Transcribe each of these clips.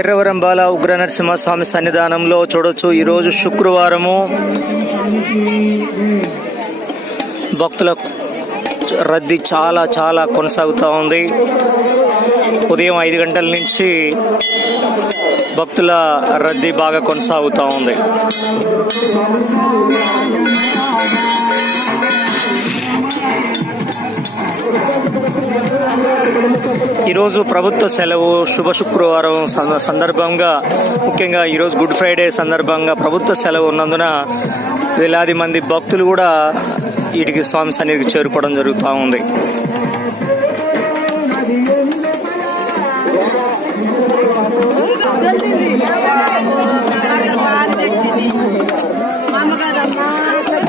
ఎర్రవరం బాల ఉగ్ర నరసింహస్వామి సన్నిధానంలో చూడొచ్చు. ఈరోజు శుక్రవారము భక్తుల రద్దీ చాలా చాలా కొనసాగుతూ ఉంది. ఉదయం 5 గంటల నుంచి భక్తుల రద్దీ బాగా కొనసాగుతూ ఉంది. ఈరోజు ప్రభుత్వ సెలవు, శుభ శుక్రవారం సందర్భంగా, ముఖ్యంగా ఈరోజు గుడ్ ఫ్రైడే సందర్భంగా ప్రభుత్వ సెలవు ఉన్నందున వేలాది మంది భక్తులు కూడా వీటికి స్వామి సన్నిధికి చేరుకోవడం జరుగుతూ ఉంది.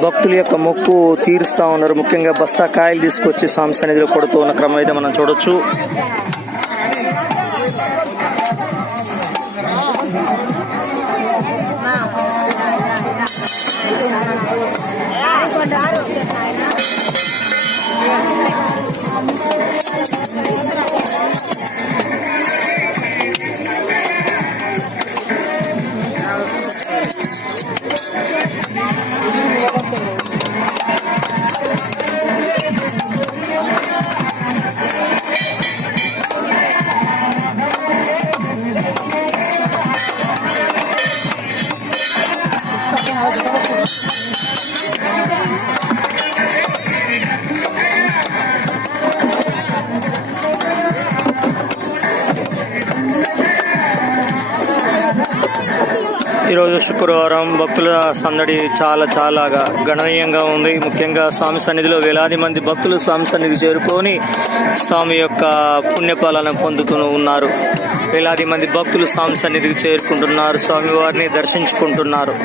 భక్తుల యొక్క మొక్కు తీరుస్తా ఉన్నారు. ముఖ్యంగా బస్తా కాయలు తీసుకొచ్చి స్వామి సన్నిధిలో కొడుతూ ఉన్న క్రమం అయితే మనం చూడొచ్చు. ఈరోజు శుక్రవారం భక్తుల సందడి చాలా చాలా గణనీయంగా ఉంది. ముఖ్యంగా స్వామి సన్నిధిలో వేలాది మంది భక్తులు స్వామి సన్నిధికి చేరుకొని స్వామి యొక్క పుణ్యఫలాలను పొందుతూ ఉన్నారు. వేలాది మంది భక్తులు స్వామి సన్నిధికి చేరుకుంటున్నారు, స్వామి వారిని దర్శించుకుంటున్నారు.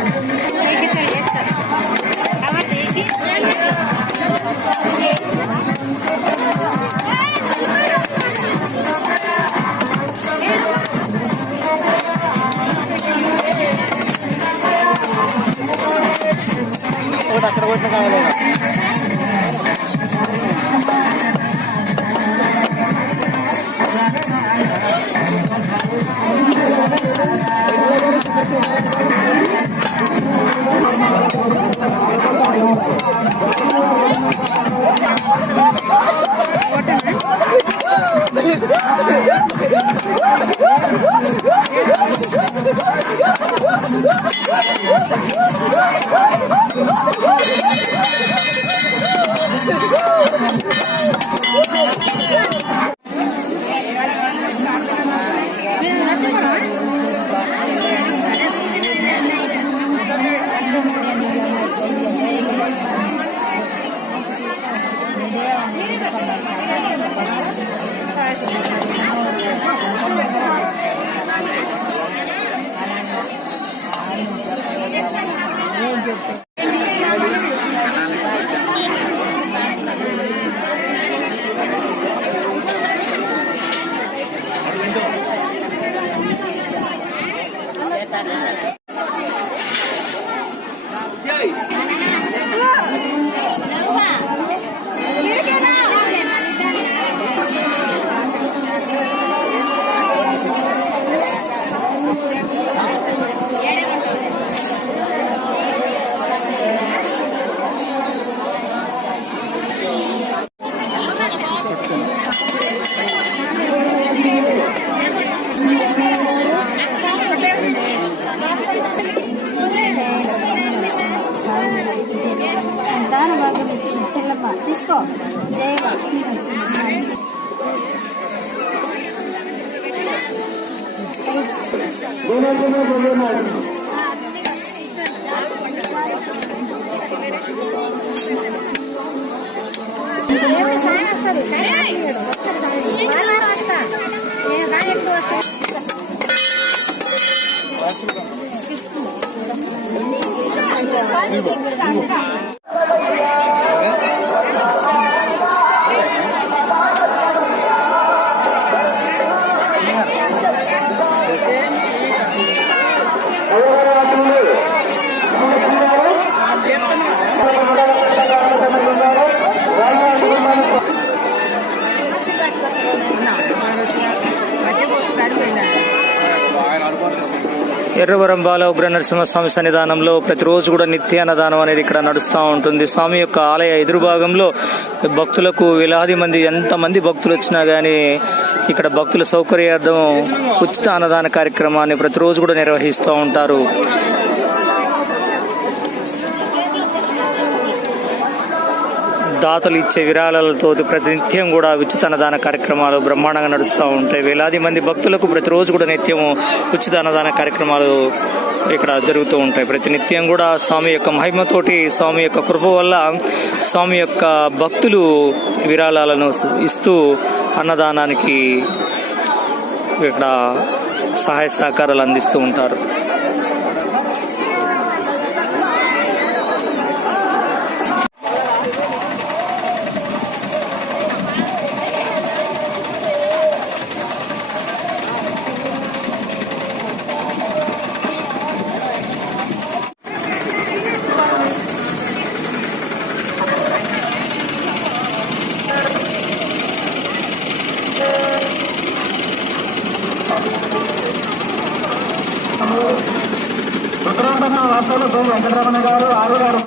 తీసుకో ఎర్రవరం బాల ఉగ్ర నరసింహస్వామి సన్నిధానంలో ప్రతిరోజు కూడా నిత్య అన్నదానం అనేది ఇక్కడ నడుస్తూ ఉంటుంది. స్వామి యొక్క ఆలయ ఎదురు భాగంలో భక్తులకు వేలాది మంది, ఎంతమంది భక్తులు వచ్చినా గానీ ఇక్కడ భక్తుల సౌకర్యార్థం ఉచిత అన్నదాన కార్యక్రమాన్ని ప్రతిరోజు కూడా నిర్వహిస్తూ ఉంటారు. దాతలు ఇచ్చే విరాళాలతో ప్రతినిత్యం కూడా ఉచిత అన్నదాన కార్యక్రమాలు బ్రహ్మాండంగా నడుస్తూ ఉంటాయి. వేలాది మంది భక్తులకు ప్రతిరోజు కూడా నిత్యము ఉచిత అన్నదాన కార్యక్రమాలు ఇక్కడ జరుగుతూ ఉంటాయి. ప్రతినిత్యం కూడా స్వామి యొక్క మహిమతోటి, స్వామి యొక్క కృప వల్ల స్వామి యొక్క భక్తులు విరాళాలను ఇస్తూ అన్నదానానికి ఇక్కడ సహాయ సహకారాలు అందిస్తూ ఉంటారు. ఉత్తరాంధ్ర వార్తలు వెంకటరమణ గారు 6 గారు